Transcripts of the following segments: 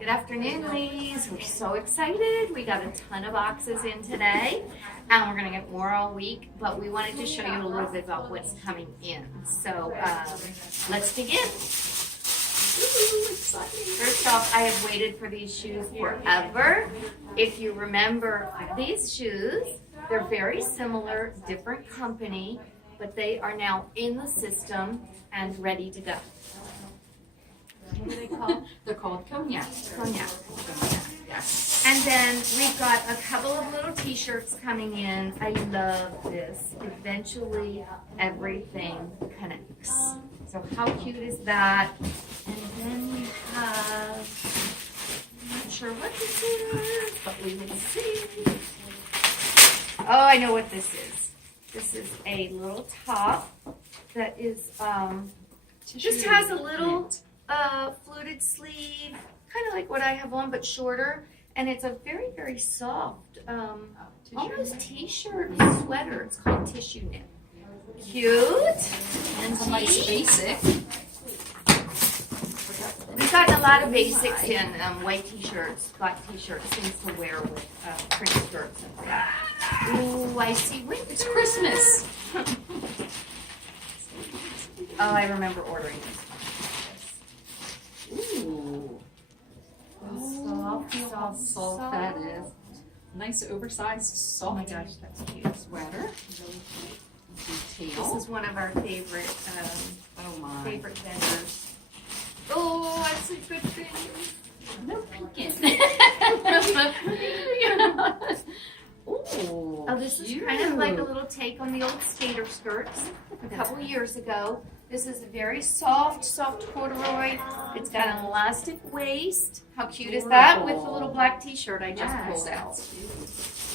Good afternoon, ladies. We're so excited. We got a ton of boxes in today, and we're going to get more all week, but we wanted to show you a little bit about what's coming in. So let's begin. Ooh, first off, I have waited for these shoes forever. If you remember these shoes, they're very similar, different company, but they are now in the system and ready to go. What are they called? They're called Cognac. Cognac. Yes. And then we've got a couple of little t-shirts coming in. I love this. Eventually, everything connects. So how cute is that? And then we have, I'm not sure what this is, but we will see. Oh, I know what this is. This is a little top that is, just has a little fluted sleeve, kind of like what I have on, but shorter. And it's a very, very soft, almost t-shirt sweater. It's called tissue knit. Cute. And some nice basic. We've gotten a lot of basics in white t-shirts, black t-shirts, things to wear with print skirts and stuff. Ooh, I see winter. It's Christmas. Oh, I remember ordering this. Ooh. Soft, How soft that is. Nice oversized soft. Oh my gosh, that's cute. Sweater. This Detail. is one of our favorite Oh my. favorite vendors. Oh, I see good things. No peeking. Ooh, Oh, this is kind of like a little take on the old skater skirts a couple years ago. This is a very soft, soft corduroy. It's got an elastic waist. How cute is that with the little black t-shirt I just pulled out?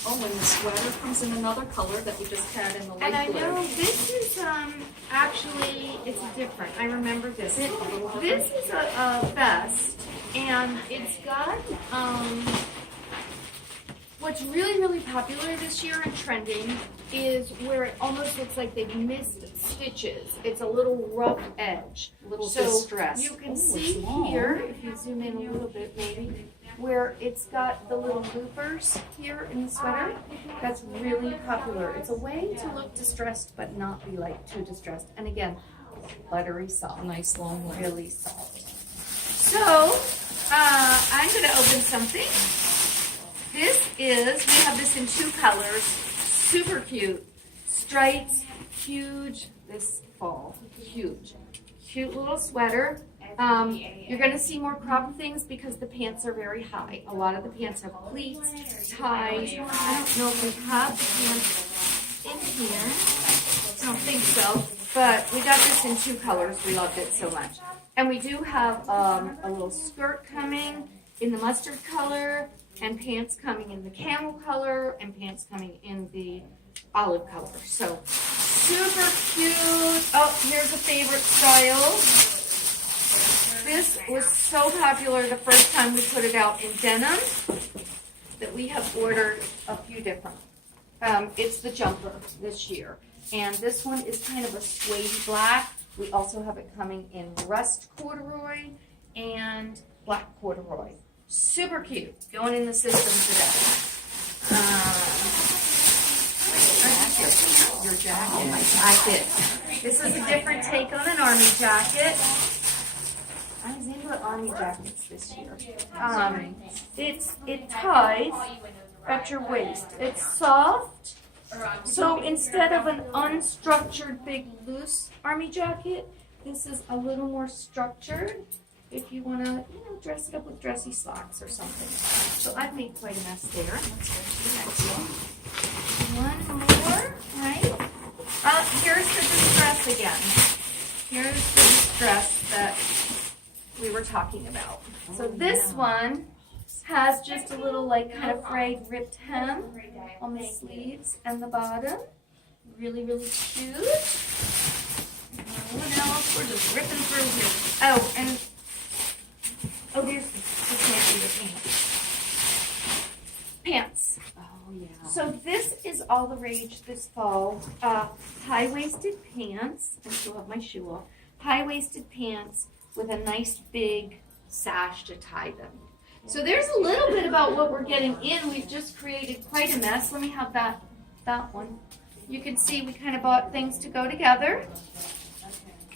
Oh, and the sweater comes in another color that we just had in the light And I blue. know this is actually, it's different. I remember this. This is a vest, and it's got, what's really, really popular this year and trending is where it almost looks like they've missed stitches. It's a little rough edge. A little So distressed. you can Ooh, see it's long. here, if you zoom in a little bit maybe, where it's got the little loopers here in the sweater. That's really popular. It's a way to look distressed but not be like too distressed. And again, buttery soft. Nice long leg. Really soft. So, I'm going to open something. This is, we have this in two colors, super cute, stripes, huge this fall, huge. Cute little sweater. You're going to see more crop things because the pants are very high. A lot of the pants have pleats, ties. I don't know if we have the pants in here. I don't think so, but we got this in two colors. We loved it so much. And we do have a little skirt coming in the mustard color, and pants coming in the camel color, and pants coming in the olive color. So, super cute. Oh, here's a favorite style. This was so popular the first time we put it out in denim that we have ordered a few different. It's the jumper this year. And this one is kind of a suede black. We also have it coming in rust corduroy and black corduroy. Super cute. Going in the system today. Your jacket. Oh my jacket. This is a different take on an army jacket. I was into army jackets this year. It ties at your waist. It's soft. So instead of an unstructured big loose army jacket, this is a little more structured. If you want to, dress it up with dressy slacks or something. So I've made quite a mess there. One more, right? Here's the distress again. Here's the distress that we were talking about. So this one has just a little kind of frayed ripped hem on the sleeves and the bottom. Really, really cute. What else? We're just ripping through here. Oh, and there's the pants. Pants. Oh yeah. So this is all the rage this fall. High-waisted pants. I still have my shoe off. High-waisted pants with a nice big sash to tie them. So there's a little bit about what we're getting in. We've just created quite a mess. Let me have that one. You can see we kind of bought things to go together.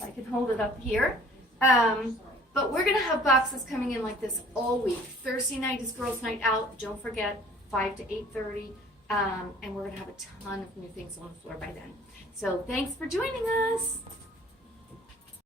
I can hold it up here. But we're gonna have boxes coming in like this all week. Thursday night is girls' night out. Don't forget, 5 to 8:30. And we're gonna have a ton of new things on the floor by then. So thanks for joining us.